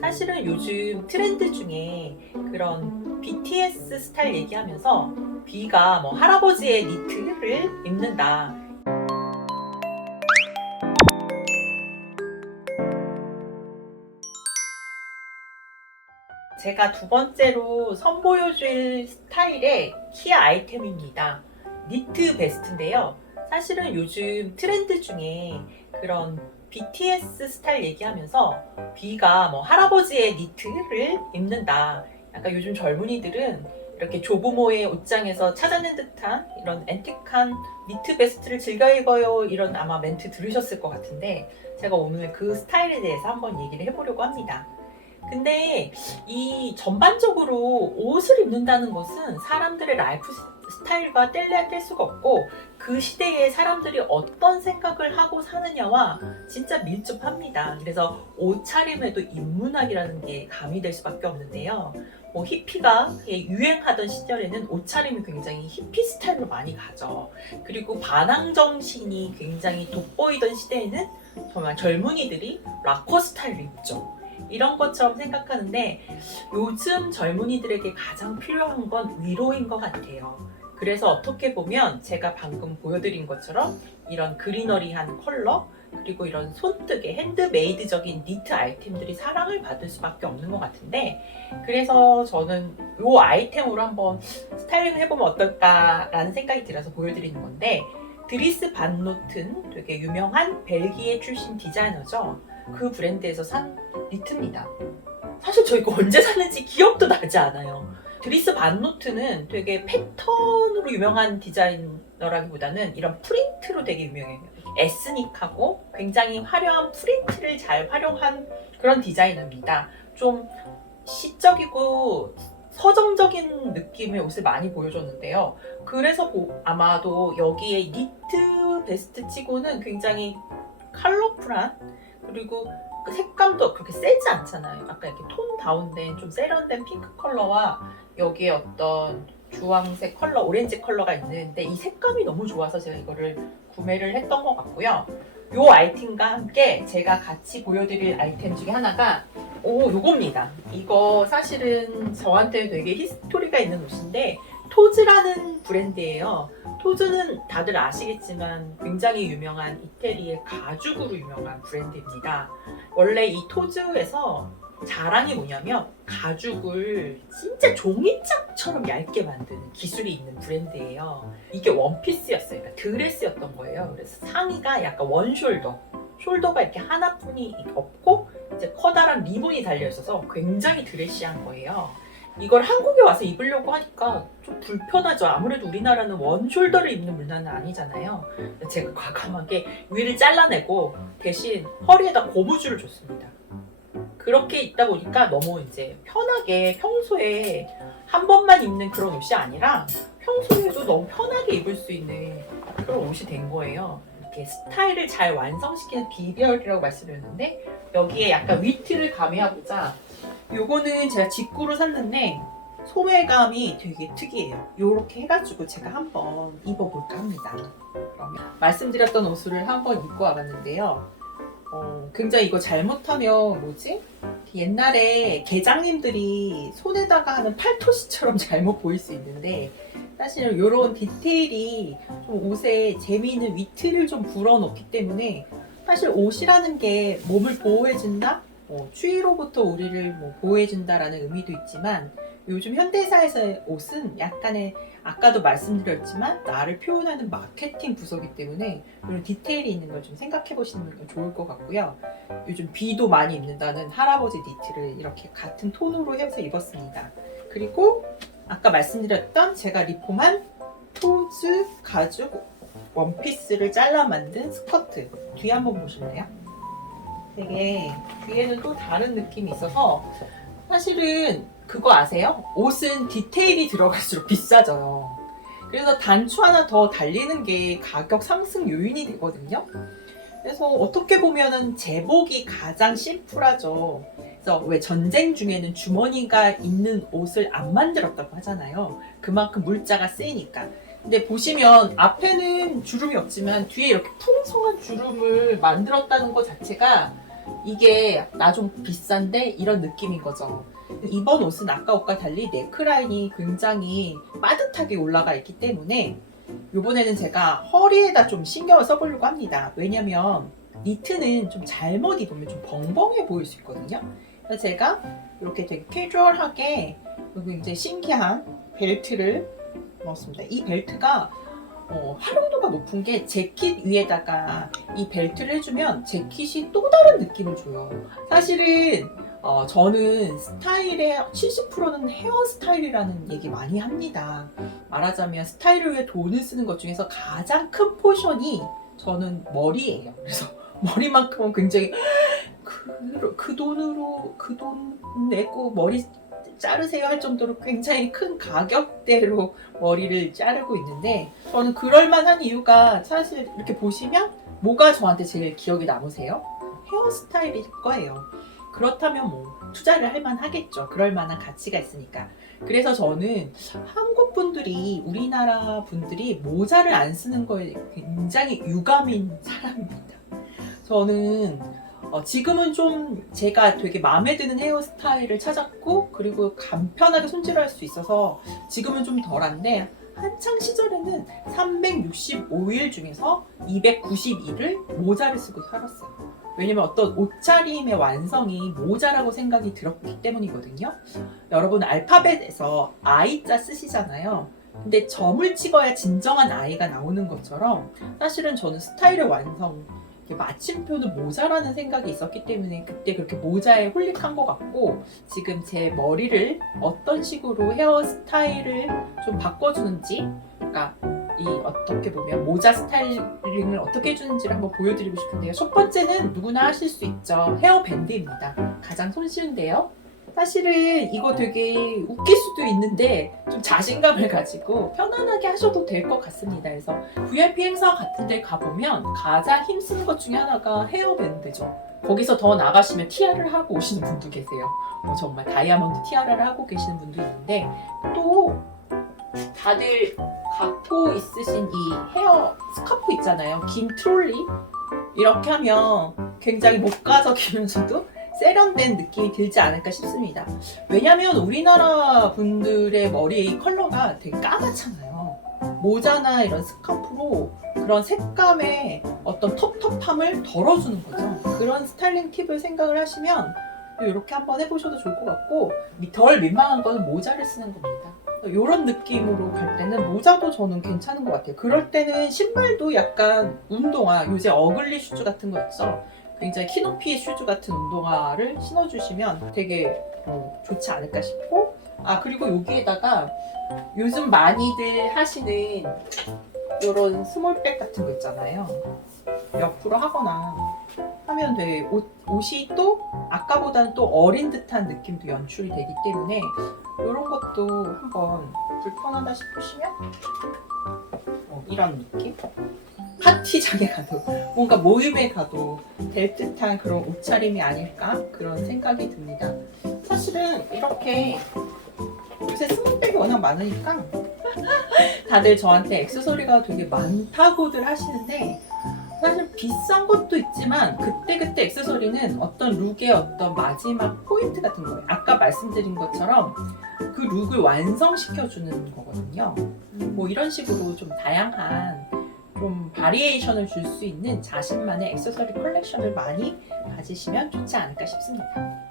사실은 요즘 트렌드 중에 그런 BTS 스타일 얘기하면서 B가 뭐 할아버지의 니트를 입는다. 제가 두 번째로 선보여줄 스타일의 키 아이템입니다. 니트 베스트인데요. 사실은 요즘 트렌드 중에 그런 BTS 스타일 얘기하면서 B가 뭐 할아버지의 니트를 입는다. 약간 요즘 젊은이들은 이렇게 조부모의 옷장에서 찾아낸 듯한 이런 앤틱한 니트 베스트를 즐겨 입어요. 이런 아마 멘트 들으셨을 것 같은데 제가 오늘 그 스타일에 대해서 한번 얘기를 해보려고 합니다. 근데 이 전반적으로 옷을 입는다는 것은 사람들의 라이프 스타일과 뗄래야 뗄 수가 없고 그 시대에 사람들이 어떤 생각을 하고 사느냐와 진짜 밀접합니다. 그래서 옷차림에도 인문학이라는 게 가미될 수밖에 없는데요. 뭐 히피가 유행하던 시절에는 옷차림이 굉장히 히피 스타일로 많이 가죠. 그리고 반항 정신이 굉장히 돋보이던 시대에는 정말 젊은이들이 락커 스타일을 입죠. 이런 것처럼 생각하는데 요즘 젊은이들에게 가장 필요한 건 위로인 것 같아요. 그래서 어떻게 보면 제가 방금 보여드린 것처럼 이런 그리너리한 컬러 그리고 이런 손뜨개 핸드메이드적인 니트 아이템들이 사랑을 받을 수밖에 없는 것 같은데 그래서 저는 이 아이템으로 한번 스타일링을 해보면 어떨까라는 생각이 들어서 보여드리는 건데 드리스 반 노튼 되게 유명한 벨기에 출신 디자이너죠. 그 브랜드에서 산 니트입니다. 사실 저 이거 언제 샀는지 기억도 나지 않아요. 드리스 반 노트는 되게 패턴으로 유명한 디자이너라기보다는 이런 프린트로 되게 유명해요. 에스닉하고 굉장히 화려한 프린트를 잘 활용한 그런 디자이너입니다. 좀 시적이고 서정적인 느낌의 옷을 많이 보여줬는데요. 그래서 아마도 여기에 니트 베스트 치고는 굉장히 컬러풀한 그리고 그 색감도 그렇게 세지 않잖아요. 아까 이렇게 톤 다운된 좀 세련된 핑크 컬러와 여기에 어떤 주황색 컬러, 오렌지 컬러가 있는데 이 색감이 너무 좋아서 제가 이거를 구매를 했던 것 같고요. 이 아이템과 함께 제가 같이 보여드릴 아이템 중에 하나가 요겁니다. 이거 사실은 저한테 되게 히스토리가 있는 옷인데 토즈라는 브랜드예요. 토즈는 다들 아시겠지만 굉장히 유명한 이태리의 가죽으로 유명한 브랜드입니다. 원래 이 토즈에서 자랑이 뭐냐면 가죽을 진짜 종이짝처럼 얇게 만드는 기술이 있는 브랜드예요. 이게 원피스였어요. 그러니까 드레스였던 거예요. 그래서 상의가 약간 원숄더, 숄더가 이렇게 하나뿐이 없고 이제 커다란 리본이 달려 있어서 굉장히 드레시한 거예요. 이걸 한국에 와서 입으려고 하니까 좀 불편하죠. 아무래도 우리나라는 원숄더를 입는 문화는 아니잖아요. 제가 과감하게 위를 잘라내고 대신 허리에다 고무줄을 줬습니다. 그렇게 입다 보니까 너무 이제 편하게 평소에 한 번만 입는 그런 옷이 아니라 평소에도 너무 편하게 입을 수 있는 그런 옷이 된 거예요. 이렇게 스타일을 잘 완성시키는 비결이라고 말씀드렸는데 여기에 약간 위트를 가미하고자 요거는 제가 직구로 샀는데 소매감이 되게 특이해요. 요렇게 해가지고 제가 한번 입어볼까 합니다. 그러면 말씀드렸던 옷을 한번 입고 와봤는데요. 굉장히 이거 잘못하면 뭐지? 옛날에 계장님들이 손에다가 하는 팔토시처럼 잘못 보일 수 있는데 사실 이런 디테일이 좀 옷에 재미있는 위트를 좀 불어넣기 때문에 사실 옷이라는 게 몸을 보호해준다? 추위로부터 우리를 보호해준다라는 의미도 있지만 요즘 현대사에서의 옷은 약간의 아까도 말씀드렸지만 나를 표현하는 마케팅 부서이기 때문에 이런 디테일이 있는 걸 좀 생각해 보시는 게 좋을 것 같고요. 요즘 비도 많이 입는다는 할아버지 니트를 이렇게 같은 톤으로 해서 입었습니다. 그리고 아까 말씀드렸던 제가 리폼한 토즈 가죽 원피스를 잘라 만든 스커트 뒤에 한번 보실래요? 되게 뒤에는 또 다른 느낌이 있어서 사실은 그거 아세요? 옷은 디테일이 들어갈수록 비싸져요. 그래서 단추 하나 더 달리는 게 가격 상승 요인이 되거든요. 그래서 어떻게 보면은 제복이 가장 심플하죠. 그래서 왜 전쟁 중에는 주머니가 있는 옷을 안 만들었다고 하잖아요. 그만큼 물자가 세니까. 근데 보시면 앞에는 주름이 없지만 뒤에 이렇게 풍성한 주름을 만들었다는 것 자체가 이게 나 좀 비싼데 이런 느낌인 거죠. 이번 옷은 아까 옷과 달리 네크라인이 굉장히 빠듯하게 올라가 있기 때문에 이번에는 제가 허리에다 좀 신경을 써보려고 합니다. 왜냐면 니트는 좀 잘못 입으면 좀 벙벙해 보일 수 있거든요. 그래서 제가 이렇게 되게 캐주얼하게 굉장히 신기한 벨트를 넣었습니다. 이 벨트가 활용도가 높은 게 재킷 위에다가 이 벨트를 해주면 재킷이 또 다른 느낌을 줘요. 사실은 저는 스타일의 70%는 헤어스타일이라는 얘기 많이 합니다. 말하자면 스타일을 위해 돈을 쓰는 것 중에서 가장 큰 포션이 저는 머리예요. 그래서 머리만큼은 굉장히 그 돈 내고 머리 자르세요 할 정도로 굉장히 큰 가격대로 머리를 자르고 있는데, 저는 그럴만한 이유가 사실 이렇게 보시면 뭐가 저한테 제일 기억에 남으세요? 헤어스타일일 거예요. 그렇다면 뭐 투자를 할 만하겠죠. 그럴 만한 가치가 있으니까. 그래서 저는 한국 분들이, 우리나라 분들이 모자를 안 쓰는 거에 굉장히 유감인 사람입니다. 저는 지금은 좀 제가 되게 마음에 드는 헤어스타일을 찾았고, 그리고 간편하게 손질할 수 있어서 지금은 좀 덜한데, 한창 시절에는 365일 중에서 292일을 모자를 쓰고 살았어요. 왜냐면 어떤 옷차림의 완성이 모자라고 생각이 들었기 때문이거든요. 여러분 알파벳에서 I자 쓰시잖아요. 근데 점을 찍어야 진정한 I가 나오는 것처럼 사실은 저는 스타일의 완성, 마침표는 모자라는 생각이 있었기 때문에 그때 그렇게 모자에 홀릭한 것 같고, 지금 제 머리를 어떤 식으로 헤어스타일을 좀 바꿔주는지, 그러니까 어떻게 보면 모자 스타일링을 어떻게 해주는지를 한번 보여드리고 싶은데요. 첫 번째는 누구나 하실 수 있죠. 헤어밴드입니다. 가장 손쉬운데요. 사실은 이거 되게 웃길 수도 있는데 좀 자신감을 가지고 편안하게 하셔도 될 것 같습니다. 그래서 VIP 행사 같은 데 가보면 가장 힘쓰는 것 중에 하나가 헤어밴드죠. 거기서 더 나가시면 티아라를 하고 오시는 분도 계세요. 정말 다이아몬드 티아라를 하고 계시는 분도 있는데, 또 다들 갖고 있으신 이 헤어 스카프 있잖아요. 긴 트롤리. 이렇게 하면 굉장히 목가적이면서도 세련된 느낌이 들지 않을까 싶습니다. 왜냐면 우리나라 분들의 머리 컬러가 되게 까맣잖아요. 모자나 이런 스카프로 그런 색감의 어떤 텁텁함을 덜어주는 거죠. 그런 스타일링 팁을 생각을 하시면 이렇게 한번 해보셔도 좋을 것 같고, 덜 민망한 거는 모자를 쓰는 겁니다. 이런 느낌으로 갈 때는 모자도 저는 괜찮은 것 같아요. 그럴 때는 신발도 약간 운동화, 요새 어글리 슈즈 같은 거 있죠. 굉장히 키높이의 슈즈 같은 운동화를 신어주시면 되게 좋지 않을까 싶고, 그리고 여기에다가 요즘 많이들 하시는 이런 스몰백 같은 거 있잖아요. 옆으로 하거나 하면 되게 옷이 또 아까보다는 또 어린 듯한 느낌도 연출이 되기 때문에 이런 것도 한번 불편하다 싶으시면 이런 느낌? 파티장에 가도 뭔가 모임에 가도 될 듯한 그런 옷차림이 아닐까, 그런 생각이 듭니다. 사실은 이렇게 요새 스몰백이 워낙 많으니까 다들 저한테 액세서리가 되게 많다고들 하시는데, 사실 비싼 것도 있지만 그때그때 액세서리는 어떤 룩의 어떤 마지막 포인트 같은 거예요. 아까 말씀드린 것처럼 그 룩을 완성시켜주는 거거든요. 뭐 이런 식으로 좀 다양한 좀 바리에이션을 줄 수 있는 자신만의 액세서리 컬렉션을 많이 가지시면 좋지 않을까 싶습니다.